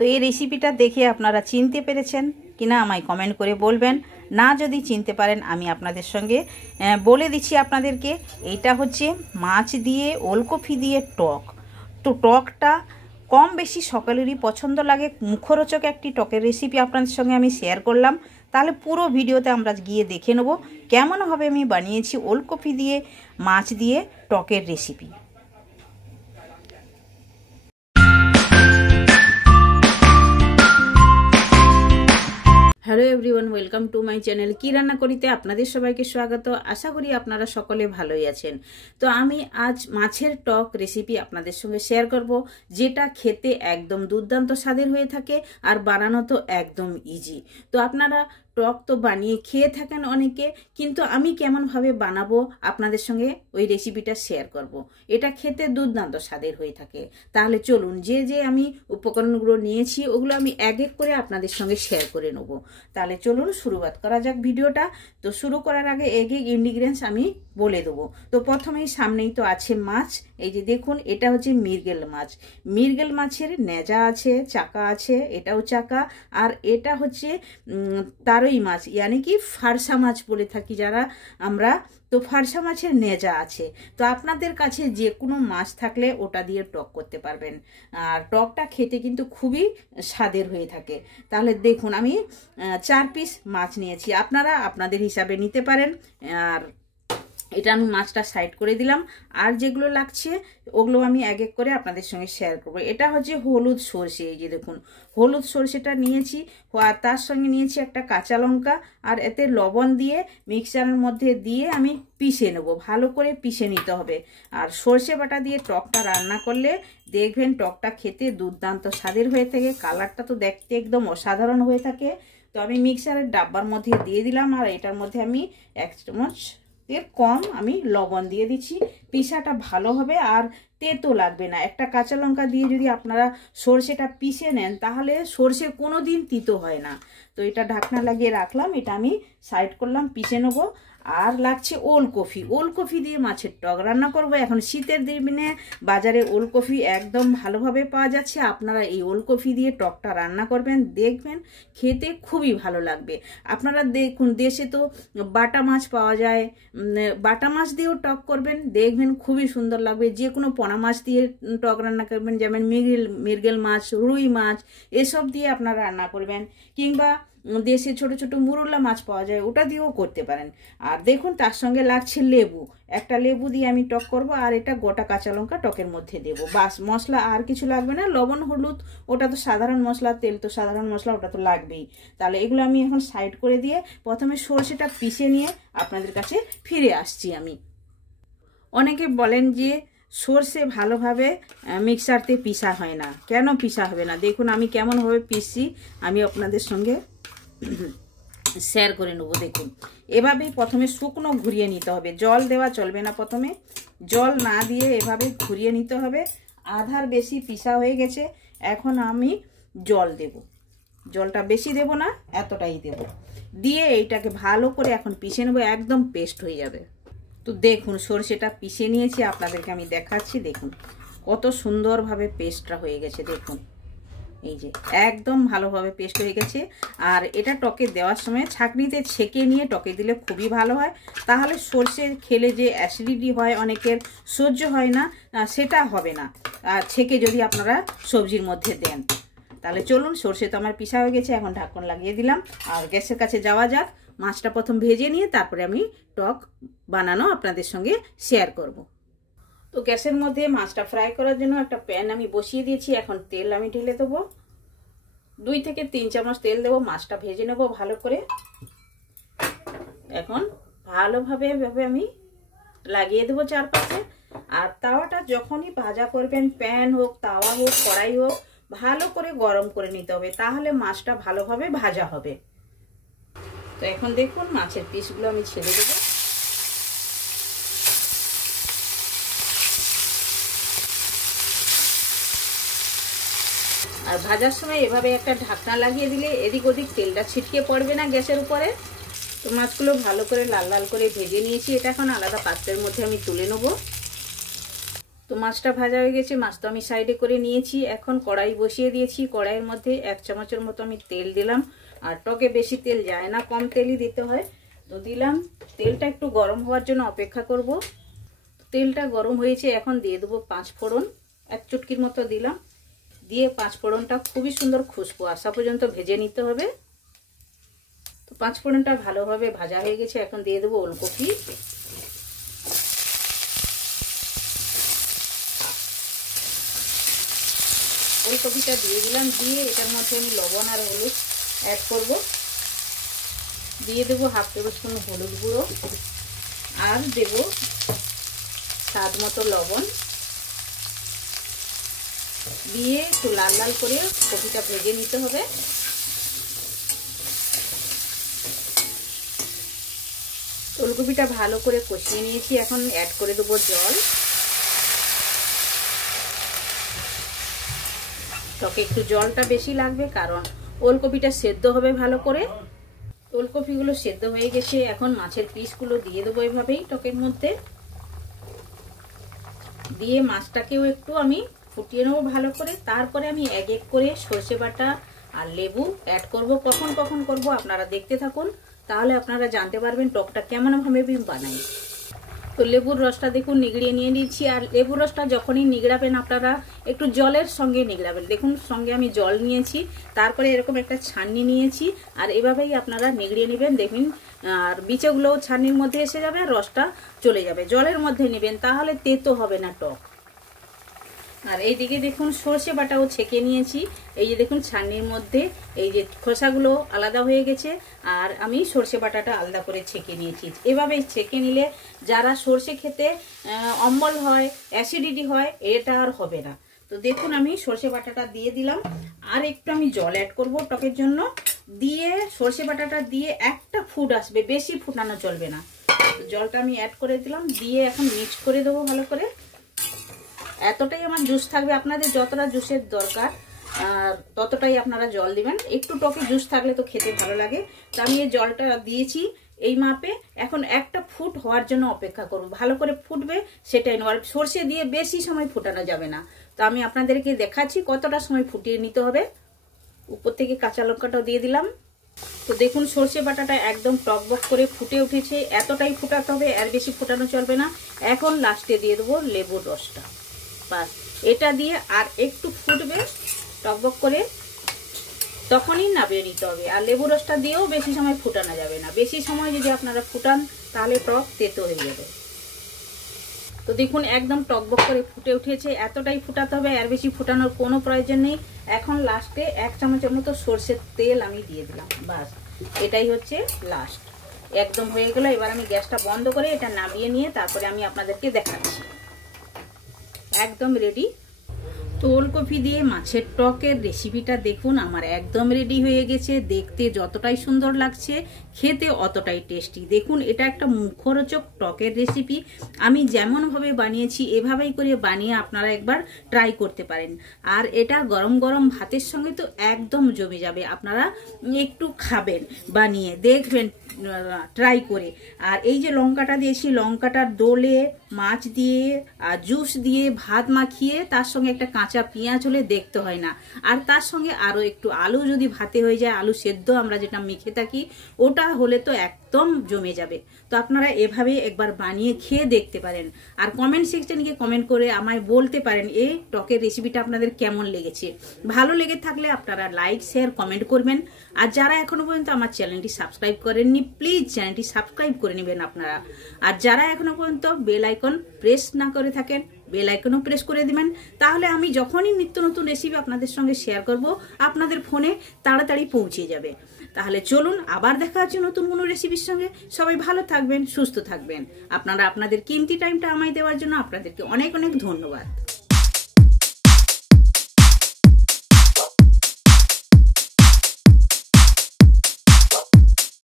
তো এই রেসিপিটা দেখে আপনারা চিনতে পেরেছেন কিনা আমায় কমেন্ট করে বলবেন। না যদি চিনতে পারেন আমি আপনাদের সঙ্গে বলে দিচ্ছি আপনাদেরকে। এইটা হচ্ছে মাছ দিয়ে ওলকপি দিয়ে টক। তো টকটা কম বেশি সকলেরই পছন্দ লাগে, মুখরোচক একটি টকের রেসিপি আপনাদের সঙ্গে আমি শেয়ার করলাম। তাহলে পুরো ভিডিওতে আমরা গিয়ে দেখে নেব কেমনভাবে আমি বানিয়েছি ওলকপি দিয়ে মাছ দিয়ে টকের recipe. Hello everyone, welcome to my channel কি রান্না করিতে আপনাদের সবাইকে স্বাগত। আশা করি আপনারা সকলে ভালোই আছেন। তো আমি আজ মাছের টক রেসিপি আপনাদের সঙ্গে শেয়ার করব, যেটা খেতে একদম দুর্দান্ত স্বাদের হয়ে থাকে আর বানানো তো একদম ইজি। তো আপনারা টক তো বানিয়ে খেয়ে থাকেন অনেকে, কিন্তু আমি কেমনভাবে বানাবো আপনাদের সঙ্গে ওই রেসিপিটা শেয়ার করব। এটা খেতে দুর্দান্ত স্বাদের হয়ে থাকে। তাহলে চলুন, যে আমি উপকরণগুলো নিয়েছি ওগুলো আমি এক এক করে আপনাদের সঙ্গে শেয়ার করে নেব। তাহলে চলুন শুরুয়াত করা যাক ভিডিওটা। তো শুরু করার আগে এক এক ইনগ্রিডিয়েন্টস আমি বলে দেবো। তো প্রথমেই সামনেই তো আছে মাছ। এই যে দেখুন, এটা হচ্ছে মৃগেল মাছ। মৃগেল মাছের নেজা আছে, চাকা আছে, এটাও চাকা। আর এটা হচ্ছে তারই মাছ, ইয়ানি কি ফারসা মাছ বলে থাকি যারা আমরা। তো ফারসা মাছের নেজা আছে। তো আপনাদের কাছে যে কোনো মাছ থাকলে ওটা দিয়ে টক করতে পারবেন। আর টকটা খেতে কিন্তু খুবই স্বাদের হয়ে থাকে। তাহলে দেখুন, আমি 4 পিস মাছ নিয়েছি, আপনারা আপনাদের হিসাবে নিতে পারেন। আর এটা আমি মাছটা সাইড করে দিলাম। আর যেগুলো লাগছে ওগুলো আমি এক এক করে আপনাদের সঙ্গে শেয়ার করব। এটা হচ্ছে হলুদ সর্ষে। এই যে দেখুন, হলুদ সর্ষেটা নিয়েছি, আর তার সঙ্গে নিয়েছি একটা কাঁচা লঙ্কা। আর এতে লবণ দিয়ে মিক্সারের মধ্যে দিয়ে আমি পিষে নেব, ভালো করে পিষে নিতে হবে। আর সর্ষে বাটা দিয়ে টকটা রান্না করলে দেখবেন টকটা খেতে দুর্দান্ত স্বাদের হয়ে থাকে। কালারটা তো দেখতে একদম অসাধারণ হয়ে থাকে। তো আমি মিক্সারের ডাব্বার মধ্যে দিয়ে দিলাম। আর এটার মধ্যে আমি 1 চামচ এর কম আমি লবণ দিয়ে দিচ্ছি। পিসাটা ভালো হবে আর তেতো লাগবে না। একটা কাঁচা লঙ্কা দিয়ে যদি আপনারা সর্ষেটা পিষে নেন তাহলে সর্ষে কোনো দিন তিতো হয় না। তো এটা ঢাকনা লাগিয়ে রাখলাম, এটা আমি সাইড করলাম, পিষে নেবো। আর লাগছে ওলকপি। ওলকপি দিয়ে মাছের টক রান্না করব। এখন শীতের দিনে বাজারে ওলকপি একদম ভালোভাবে পাওয়া যাচ্ছে। আপনারা এই ওলকপি দিয়ে টকটা রান্না করবেন, দেখবেন খেতে খুবই ভালো লাগবে। আপনারা দেখুন, দেশে তো বাটা মাছ পাওয়া যায়, বাটা মাছ দিয়েও টক করবেন, দেখবেন খুবই সুন্দর লাগবে। যে কোনো পোনা মাছ দিয়ে টক রান্না করবেন, যেমন মৃগেল মাছ, রুই মাছ, এসব দিয়ে আপনারা রান্না করবেন। কিংবা দেশে ছোট ছোট মুরুল্লা মাছ পাওয়া যায়, ওটা দিয়েও করতে পারেন। আর দেখুন, তার সঙ্গে লাগছে লেবু। একটা লেবু দিয়ে আমি টক করব। আর এটা গোটা কাঁচা লঙ্কা টকের মধ্যে দেব, বাস। মশলা আর কিছু লাগবে না। লবণ হলুদ ওটা তো সাধারণ মশলা, তেল তো সাধারণ মশলা, ওটা তো লাগবেই। তাহলে এগুলো আমি এখন সাইড করে দিয়ে প্রথমে সর্ষেটা পিষে নিয়ে আপনাদের কাছে ফিরে আসছি আমি। অনেকে বলেন যে সর্ষে ভালোভাবে মিক্সারতে পিষা হয় না, কেন পিষা হবে না? দেখুন আমি কেমনভাবে পিষছি আমি আপনাদের সঙ্গে শেয়ার করে নেবো। দেখুন, এভাবেই প্রথমে শুকনো ঘুরিয়ে নিতে হবে, জল দেওয়া চলবে না। প্রথমে জল না দিয়ে এভাবে ঘুরিয়ে নিতে হবে। আধার বেশি পিষা হয়ে গেছে, এখন আমি জল দেব। জলটা বেশি দেব না, এতটাই দেব। দিয়ে এইটাকে ভালো করে এখন পিষে নেবো, একদম পেস্ট হয়ে যাবে। তো দেখুন, সর্ষেটা পিষে নিয়েছি, আপনাদেরকে আমি দেখাচ্ছি। দেখুন কত সুন্দরভাবে পেস্টটা হয়ে গেছে। দেখুন, এই যে একদম ভালোভাবে পেস্ট হয়ে গেছে। আর এটা টকে দেওয়ার সময় ছাঁকনিতে ছেঁকে নিয়ে টকে দিলে খুবই ভালো হয়। তাহলে সর্ষে খেলে যে অ্যাসিডিটি হয়, অনেকের সহ্য হয় না, সেটা হবে না। আর ছেঁকে যদি আপনারা সবজির মধ্যে দেন। তাহলে চলুন, সর্ষে তো আমার পিষা হয়ে গেছে, এখন ঢাকন লাগিয়ে দিলাম। আর গ্যাসের কাছে যাওয়া যাক। মাছটা প্রথম ভেজে নিয়ে তারপরে আমি টক বানানো আপনাদের সঙ্গে শেয়ার করব। তো গ্যাসের মধ্যে মাছটা ফ্রাই করার জন্য একটা প্যান আমি বসিয়ে দিয়েছি। এখন তেল আমি ঢেলে দেবো, 2 থেকে 3 চামচ তেল দেবো। মাছটা ভেজে নেবো ভালো করে। এখন ভালোভাবে আমি লাগিয়ে দেবো চারপাশে। আর তাওয়াটা যখনই ভাজা করবেন, প্যান হোক, তাওয়া হোক, কড়াই হোক, ভালো করে গরম করে নিতে হবে, তাহলে মাছটা ভালোভাবে ভাজা হবে। তো এখন দেখুন, মাছের পিসগুলো আমি ছেড়ে দেবো। আর ভাজার সময় এভাবে একটা ঢাকনা লাগিয়ে দিলে এদিক ওদিক তেলটা ছিটকে পড়বে না গ্যাসের উপরে। তো মাছগুলো ভালো করে লাল লাল করে ভেজে নিয়েছি। এটা এখন আলাদা পাত্রের মধ্যে আমি তুলে নেব। তো মাছটা ভাজা হয়ে গেছে, মাছ তো আমি সাইডে করে নিয়েছি। এখন কড়াই বসিয়ে দিয়েছি, কড়াইয়ের মধ্যে 1 চামচের মতো আমি তেল দিলাম। আর টকে বেশি তেল যায় না, কম তেলই দিতে হয়। তো দিলাম, তেলটা একটু গরম হওয়ার জন্য অপেক্ষা করব। তেলটা গরম হয়েছে, এখন দিয়ে দেবো 5 ফোড়ন, 1 চুটকির মতো দিলাম। দিয়ে 5 ফোড়নটা খুবই সুন্দর খুশবু আসা পর্যন্ত ভেজে নিতে হবে। তো 5 ফোড়নটা ভালোভাবে ভাজা হয়ে গেছে, এখন দিয়ে দেবো ওলকপি। ওলকপিটা দিয়ে দিলাম, দিয়ে এটার মধ্যে আমি লবণ আর হলুদ অ্যাড করব। দিয়ে দেবো 1/2 টেবিল স্পুন হলুদ গুঁড়ো, আর দেব স্বাদ মতো লবণ। দিয়ে একটু লাল লাল করে কপিটা ভেজে নিতে হবে। ওলকপিটা ভালো করে কষিয়ে নিয়েছি, এখন অ্যাড করে দেবো জল। টকে একটু জলটা বেশি লাগবে, কারণ ওলকপিটা সেদ্ধ হবে ভালো করে। ওলকপিগুলো সেদ্ধ হয়ে গেছে, এখন মাছের পিসগুলো দিয়ে দেবো এভাবেই টকের মধ্যে। দিয়ে মাছটাকেও একটু আমি ফুটিয়ে নেবো ভালো করে। তারপরে আমি এক এক করে সর্ষে বাটা আর লেবু অ্যাড করব। কখন কখন করব আপনারা দেখতে থাকুন, তাহলে আপনারা জানতে পারবেন টকটা কেমন ভাবে বানাই। তো লেবুর রসটা দেখুন নিগড়িয়ে নিয়ে নিয়েছি। আর লেবুর রসটা যখনই নিগড়াবেন আপনারা একটু জলের সঙ্গে নিগড়াবেন। দেখুন সঙ্গে আমি জল নিয়েছি, তারপরে এরকম একটা ছাঁকনি নিয়েছি, আর এভাবেই আপনারা নিগড়িয়ে নেবেন। দেখবেন আর বিচগুলোও ছাঁকনির মধ্যে এসে যাবে, আর রসটা চলে যাবে। জলের মধ্যে নেবেন, তাহলে তেতো হবে না টক। আর এইদিকে দেখুন সর্ষে বাটাও ছেঁকে নিয়েছি। এই যে দেখুন ছাঁকনির মধ্যে এই যে খোসাগুলো আলাদা হয়ে গেছে, আর আমি সর্ষে বাটাটা আলাদা করে ছেঁকে নিয়েছি। এভাবে ছেঁকে নিলে যারা সর্ষে খেতে অম্বল হয়, অ্যাসিডিটি হয়, এটা আর হবে না। তো দেখুন আমি সর্ষে বাটাটা দিয়ে দিলাম, আর একটু আমি জল অ্যাড করব টকের জন্য। দিয়ে সর্ষে বাটাটা দিয়ে একটা ফুট আসবে, বেশি ফুটানো চলবে না। জলটা আমি অ্যাড করে দিলাম, দিয়ে এখন মিক্স করে দেবো ভালো করে। এতটাই আমার জুস থাকবে, আপনাদের যতটা জুসের দরকার ততটাই আপনারা জল দিবেন। একটু টকে জুস থাকলে তো খেতে ভালো লাগে। তো আমি এই জলটা দিয়েছি এই মাপে। এখন একটা ফুট হওয়ার জন্য অপেক্ষা করব, ভালো করে ফুটবে সেটাই নয়। সর্ষে দিয়ে বেশি সময় ফুটানো যাবে না। তো আমি আপনাদেরকে দেখাচ্ছি কতটা সময় ফুটিয়ে নিতে হবে। উপর থেকে কাঁচা লঙ্কাটাও দিয়ে দিলাম। তো দেখুন সর্ষে বাটাটা একদম টকবক করে ফুটে উঠেছে, এতটাই ফুটাতে হবে, আর বেশি ফুটানো চলবে না। এখন লাস্টে দিয়ে দেবো লেবুর রসটা, বাস। এটা দিয়ে আর একটু ফুটবে টকবক করে, তখনই নামিয়ে নিতে হবে। আর লেবু রসটা দিয়েও বেশি সময় ফুটানো যাবে না। বেশি সময় যদি আপনারা ফুটান তাহলে টক তেতো হয়ে যাবে। তো দেখুন একদম টকবক করে ফুটে উঠেছে, এতটাই ফুটাতে হবে, আর বেশি ফুটানোর কোনো প্রয়োজন নেই। এখন লাস্টে 1 চামচের মতো সরষের তেল আমি দিয়ে দিলাম, বাস। এটাই হচ্ছে লাস্ট, একদম হয়ে গেল। এবার আমি গ্যাসটা বন্ধ করে এটা নামিয়ে নিয়ে তারপরে আমি আপনাদেরকে দেখাচ্ছি। একদম রেডি। তো ওলকপি দিয়ে মাছের টকের রেসিপিটা দেখুন আমার একদম রেডি হয়ে গেছে। দেখতে যতটাই সুন্দর লাগছে, খেতে অতটাই টেস্টি। দেখুন এটা একটা মুখরোচক টকের রেসিপি। আমি যেমনভাবে বানিয়েছি এভাবেই করে বানিয়ে আপনারা একবার ট্রাই করতে পারেন। আর এটা গরম গরম ভাতের সঙ্গে তো একদম জমে যাবে। আপনারা একটু খাবেন, বানিয়ে দেখবেন ট্রাই করে। আর এই যে লঙ্কাটা দিয়েছি, লঙ্কাটার দোলে মাছ দিয়ে আর জুস দিয়ে ভাত মাখিয়ে তার সঙ্গে একটা কাঁচা পেঁয়াজ হলে দেখতে হয় না। আর তার সঙ্গে আরও একটু আলু যদি ভাতে হয়ে যায়, আলু সেদ্ধ আমরা যেটা মেখে থাকি, ওটা হলে তো একদম জমে যাবে। তো আপনারা এভাবে একবার বানিয়ে খেয়ে দেখতে পারেন। আর কমেন্ট সেকশনে গিয়ে কমেন্ট করে আমায় বলতে পারেন এই টকের রেসিপিটা আপনাদের কেমন লেগেছে। ভালো লেগে থাকলে আপনারা লাইক শেয়ার কমেন্ট করবেন। আর যারা এখনো পর্যন্ত আমার চ্যানেলটি সাবস্ক্রাইব করেননি, প্লিজ চ্যানেলটি সাবস্ক্রাইব করে নেবেন আপনারা। আর যারা এখনো পর্যন্ত বেল আইকন প্রেস না করে থাকেন, বেল আইকনও প্রেস করে দিবেন। তাহলে আমি যখনই নিত্য নতুন রেসিপি আপনাদের সঙ্গে শেয়ার করব, আপনাদের ফোনে তাড়াতাড়ি পৌঁছে যাবে। তাহলে চলুন আবার দেখা হচ্ছে নতুন কোনো রেসিপির সঙ্গে। সবাই ভালো থাকবেন, সুস্থ থাকবেন। আপনারা আপনাদের কিমতি টাইমটা আমায় দেওয়ার জন্য আপনাদেরকে অনেক অনেক ধন্যবাদ।